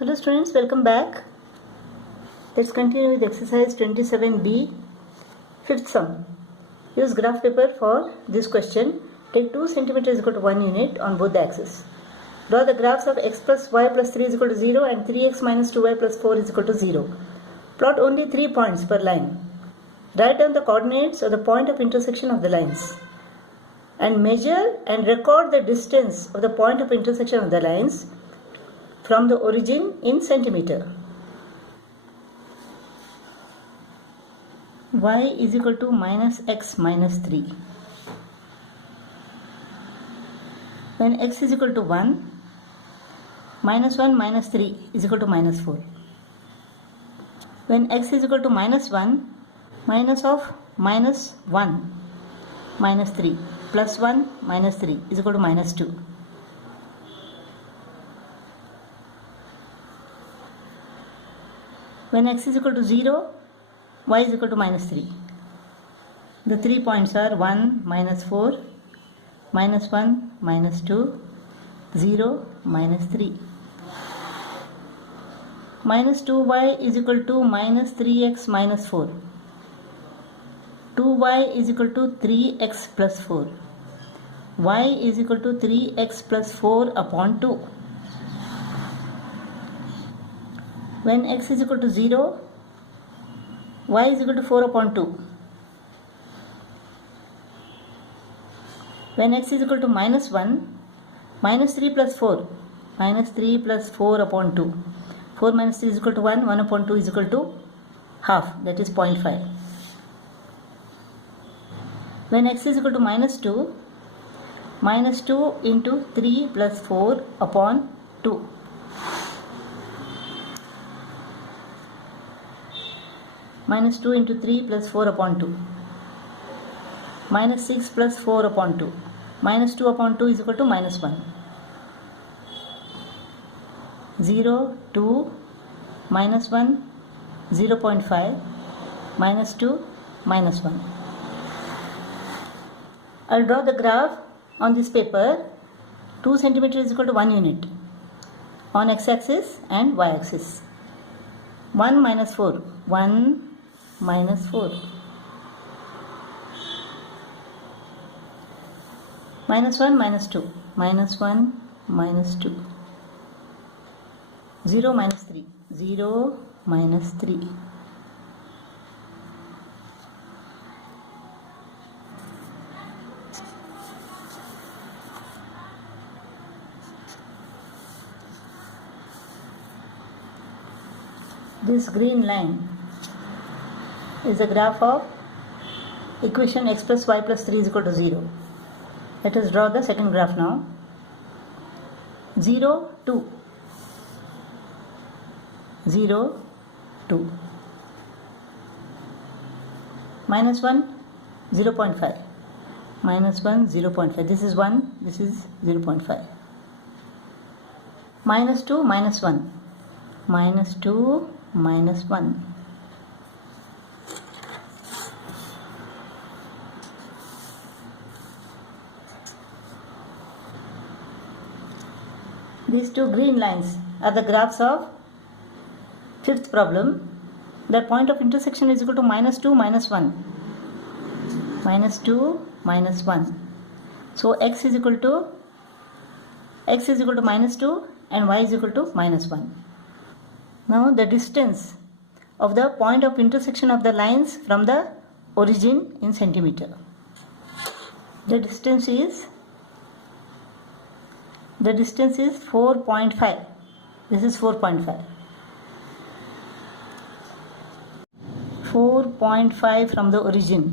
Hello students, welcome back. Let's continue with exercise 27b, fifth sum. Use graph paper for this question. Take 2 cm is equal to 1 unit on both the axes. Draw the graphs of x plus y plus 3 is equal to 0 and 3x minus 2y plus 4 is equal to 0. Plot only 3 points per line. Write down the coordinates of the point of intersection of the lines. And measure and record the distance of the point of intersection of the lines from the origin in centimeter. Y is equal to minus x minus 3. When x is equal to 1, minus 1 minus 3 is equal to minus 4. When x is equal to minus 1, minus of minus 1 minus 3 plus 1 minus 3 is equal to minus 2. When x is equal to 0, y is equal to minus 3. The 3 points are 1 minus 4, minus 1 minus 2, 0 minus 3. Minus 2y is equal to minus 3x minus 4. 2y is equal to 3x plus 4. Y is equal to 3x plus 4 upon 2. When x is equal to 0, y is equal to 4 upon 2. When x is equal to minus 1, minus 3 plus 4, minus 3 plus 4 upon 2. 4 minus 3 is equal to 1, 1 upon 2 is equal to half, that is 0.5. When x is equal to minus 2, minus 2 into 3 plus 4 upon 2. Minus 2 into 3 plus 4 upon 2. Minus 6 plus 4 upon 2. Minus 2 upon 2 is equal to minus 1. 0, 2, minus 1, 0.5, minus 2, minus 1. I'll draw the graph on this paper. 2 cm is equal to 1 unit on x-axis and y-axis. 1 minus 4, 1 minus 4. Minus 1 minus 2, minus 1 minus 2. 0 minus 3, 0 minus 3. This green line is a graph of equation x plus y plus 3 is equal to 0. Let us draw the second graph now. 0, 2. 0, 2. Minus 1, 0.5. Minus 1, 0.5. This is 1, this is 0.5. Minus 2, minus 1. Minus 2, minus 1. These two green lines are the graphs of fifth problem. The point of intersection is equal to minus 2, minus 1. Minus 2, minus 1. So x is equal to minus 2 and y is equal to minus 1. Now the distance of the point of intersection of the lines from the origin in centimeter. The distance is 4.5. This is 4.5. 4.5 from the origin.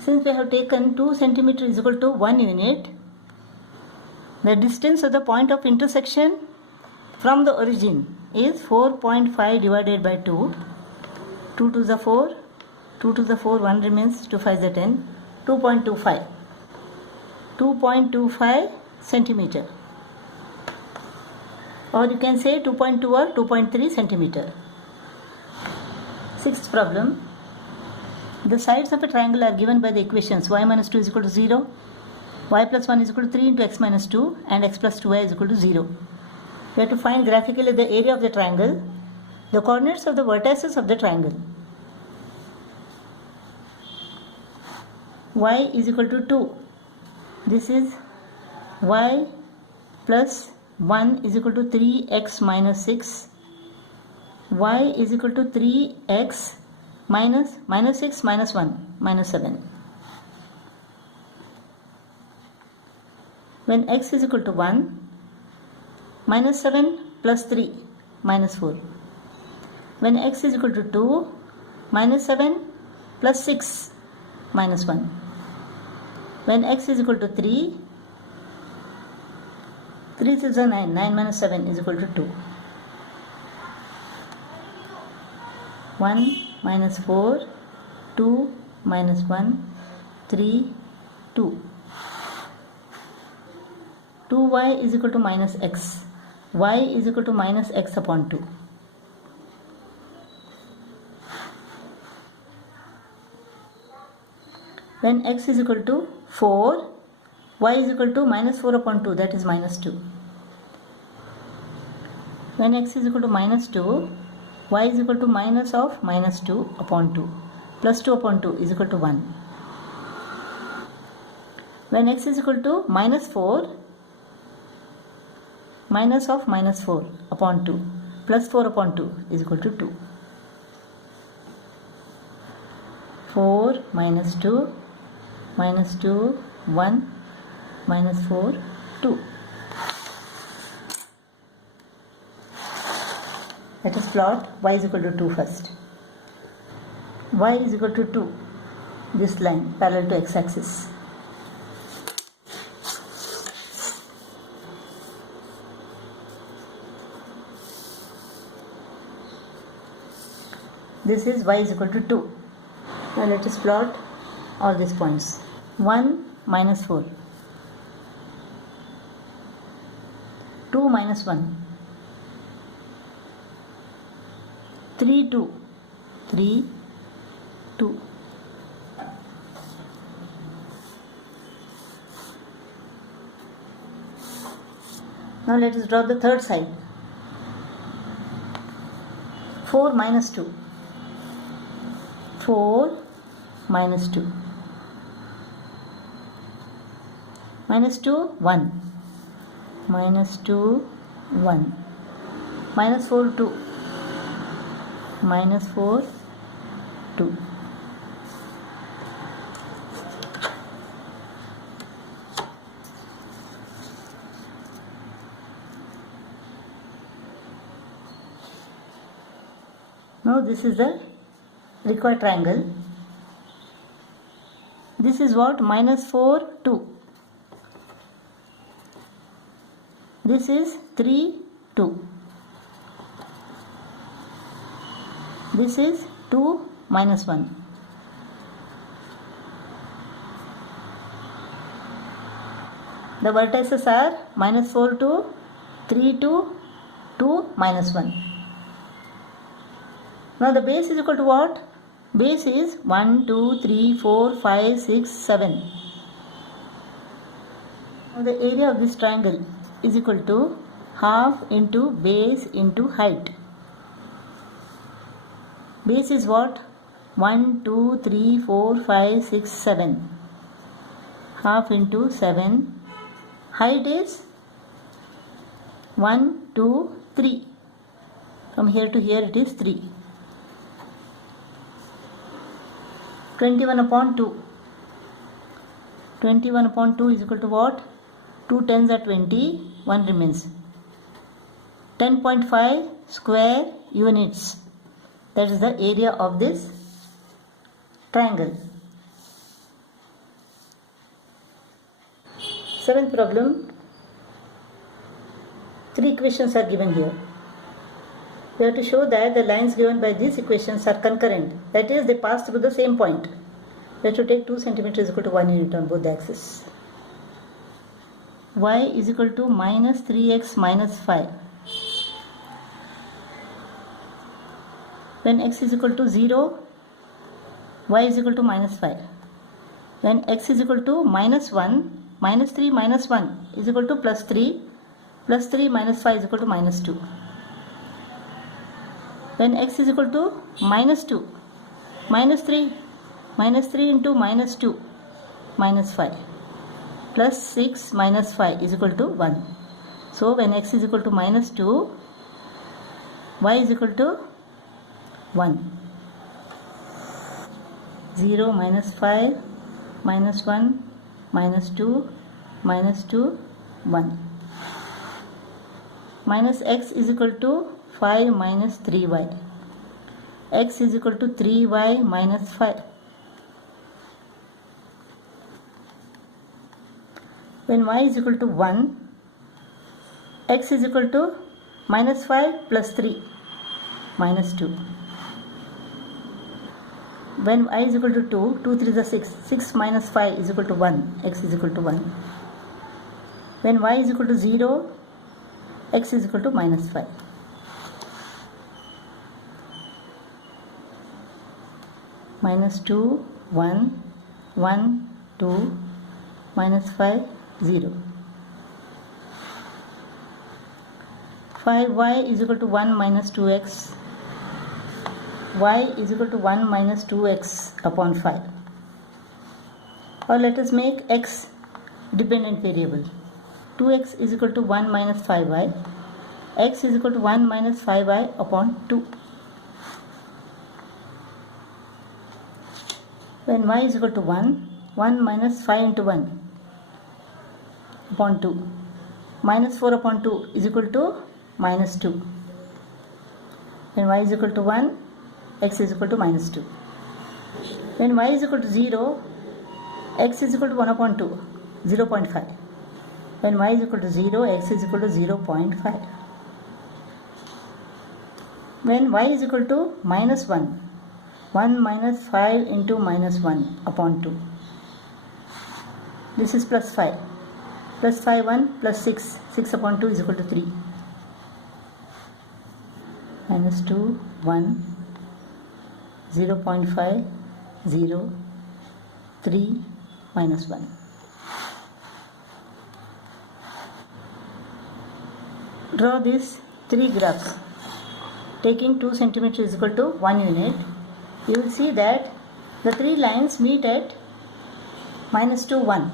Since we have taken 2 cm is equal to 1 unit, the distance of the point of intersection from the origin is 4.5 divided by 2. 2 to the 4, 2 to the 4, 1 remains, 2 5 is 10, 2.25. 2.25 centimeter, or you can say 2.2 or 2.3 centimeter. Sixth problem. The sides of a triangle are given by the equations y minus 2 is equal to 0, y plus 1 is equal to 3 into x minus 2 and x plus 2y is equal to 0. We have to find graphically the area of the triangle, the coordinates of the vertices of the triangle. Y is equal to 2. This is y plus 1 is equal to 3x minus 6. Y is equal to 3x minus 6 minus 1 minus 7. When x is equal to 1, minus 7 plus 3 minus 4. When x is equal to 2, minus 7 plus 6 minus 1. When x is equal to 3, 3 is 9, 9 minus 7 is equal to 2. 1 minus 4, 2 minus 1, 3, 2. 2y is equal to minus x. Y is equal to minus x upon 2. When x is equal to 4, y is equal to minus 4 upon 2, that is minus 2. When x is equal to minus 2, y is equal to minus of minus 2 upon 2. Plus 2 upon 2 is equal to 1. When x is equal to minus 4, minus of minus 4 upon 2 plus 4 upon 2 is equal to 2. 4 minus 2 minus 2 1 minus 4 2. Let us plot y is equal to 2 first. Y is equal to 2, this line parallel to x-axis. This is y is equal to 2. Now let us plot all these points. 1 minus 4. 2 minus 1. 3 2. 3 2. Now let us draw the third side. 4 minus 2. 4 minus 2. Minus 2, 1. Minus 2, 1. Minus 4, 2. Minus 4, 2. Now this is the required triangle. This is what? Minus 4, 2. This is 3, 2. This is 2 minus 1. The vertices are minus 4, 2, 3, 2, 2 minus 1. Now the base is equal to what? Base is 1, 2, 3, 4, 5, 6, 7. Now the area of this triangle is equal to half into base into height. Base is what? 1, 2, 3, 4, 5, 6, 7. Half into 7. Height is 1, 2, 3. From here to here it is 3. 21 upon 2. 21 upon 2 is equal to what? 2 tens are 20. 1 remains. 10.5 square units. That is the area of this triangle. Seventh problem. 3 equations are given here. We have to show that the lines given by these equations are concurrent. That is, they pass through the same point. We have to take 2 cm is equal to 1 unit on both the axes. Y is equal to minus 3x minus 5. When x is equal to 0, y is equal to minus 5. When x is equal to minus 1, minus 3 minus 1 is equal to plus 3. plus 3 minus 5 is equal to minus 2. When x is equal to minus 2, minus 3 into minus 2, minus 5, plus 6 minus 5 is equal to 1. So when x is equal to minus 2, y is equal to 1. 0 minus 5 minus 1 minus 2 minus 2 1. Minus x is equal to 5 minus 3y. X is equal to 3y minus 5. When y is equal to 1, x is equal to minus 5 plus 3 minus 2. When I is equal to 2, 2 3 is 6, 6 minus 5 is equal to 1, x is equal to 1. When y is equal to 0, x is equal to minus 5. Minus 2, 1, 1, 2, minus 5, 0. 5y is equal to 1 minus 2x. Y is equal to 1 minus 2x upon 5. Or let us make x dependent variable. 2x is equal to 1 minus 5y. X is equal to 1 minus 5y upon 2. When y is equal to 1, 1 minus 5 into 1 upon 2. Minus 4 upon 2 is equal to minus 2. When y is equal to 1, x is equal to minus 2. When y is equal to 0, x is equal to 1 upon 2, 0.5. When y is equal to 0, x is equal to 0.5. When y is equal to minus 1, 1 minus 5 into minus 1 upon 2. This is plus 5. Plus 5, 1 plus 6. 6 upon 2 is equal to 3. Minus 2, 1, 0.5, 0, 3, minus 1. Draw these 3 graphs. Taking 2 cm is equal to 1 unit. You will see that the 3 lines meet at minus 2, 1.